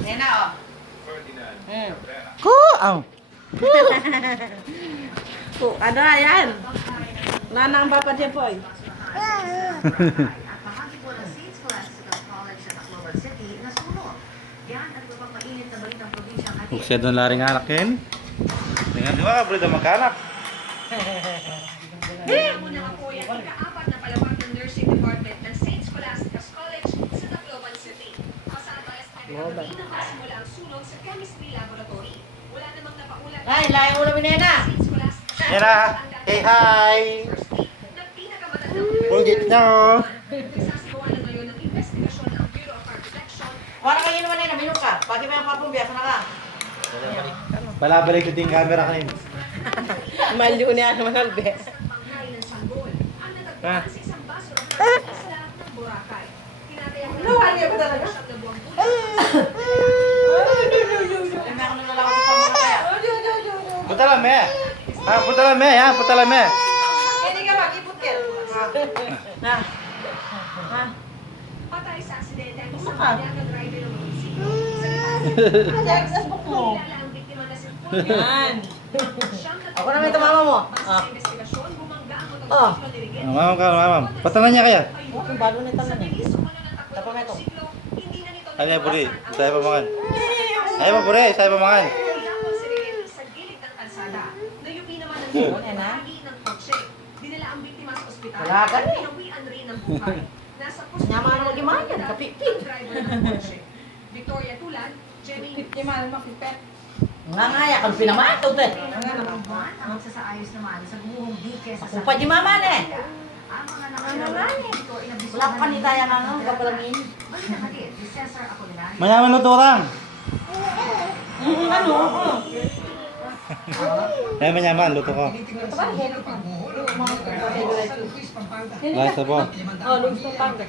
Nena, oh. Ko, ang. Ano yan? Wala na ang bapa niya po eh. Bahagi po ng St. Scholastical College sa Tacloban City na sunog. Yan ang iba pang mainit na balitang probinsyang Hatid. Buksan doon laring alakin. Dengan dua ka boleh makanak. Muna nga po yan, ika-apat na palabag ng Nursing Department ng St. Scholastical College sa Tacloban City. Kasama ang pinakasimula ang sunog sa chemistry laboratory. Wala namang napaulat. Ay, layo ulo ni Nena. St. Scholastical Nena, hey hi. na pinakamatandang Pugit na. nagsasagawa na ngayon ng investigasyon ng Bureau of Fire Protection. Wala kayo naman Nena, minum ka. Pagi mo yung papong biasa na ka. Balabalik ko yung camera kanina. Maliw niya naman albe. Panghay ng sanggol ang natagpuan sa isang basura sa lahat ng Boracay. Tinatayang Nawali ba talaga? siyang na buwang buhay. Ay, meron na lang ako sa pamukha kaya. Punta lang me. Ah, punta lang me, ya, punta lang me. Hindi ka mag-ipot ka. Ha? Ha? Patay sa aksidente ang isang Kumaka. banyagang driver ng munisipyo. Sa Facebook mo. kilala ang biktima na si Fulvio. Yan. Siyang Ako naman ito mama mo. Base Ah. sa investigasyon, bumangga ang Oh. motorsiklo ni Rigel. Mamam ka, mamam. Patalan niya kaya. Ang bago nito Sa na eh. bilis umano ng takbo Tapos ng ito. motorsiklo, hindi na nito Ano yan, Puri? nabawasan ang Saya pa mangan. Ay, pa, Puri. Saya pa mangan. Tinapon si Rigel sa gilid ng kalsada. Nayupi naman ang Hmm. likod Ano at na? bahagi ng kotse. Dinala ang biktima sa ospital. Wala ka na eh. Pinawian rin ang buhay. Nasa posto Yaman ang mag-imayan, ang kapipit. driver ng kotse. Victoria Tulan, Jemmy. Nga nga ya, kung pinamato te. Ang sasaayos naman sa buhong dike sa Kung pa di mama ne. ang mga Ano nakakalaman naman dito ay Wala ka panitaya na no, kapalangin. Balik na hatid, ni Cesar Apolinario. Mayaman luto orang. Ano? Ay, mayaman luto ko. Last po. Oh, lungsong pangkat.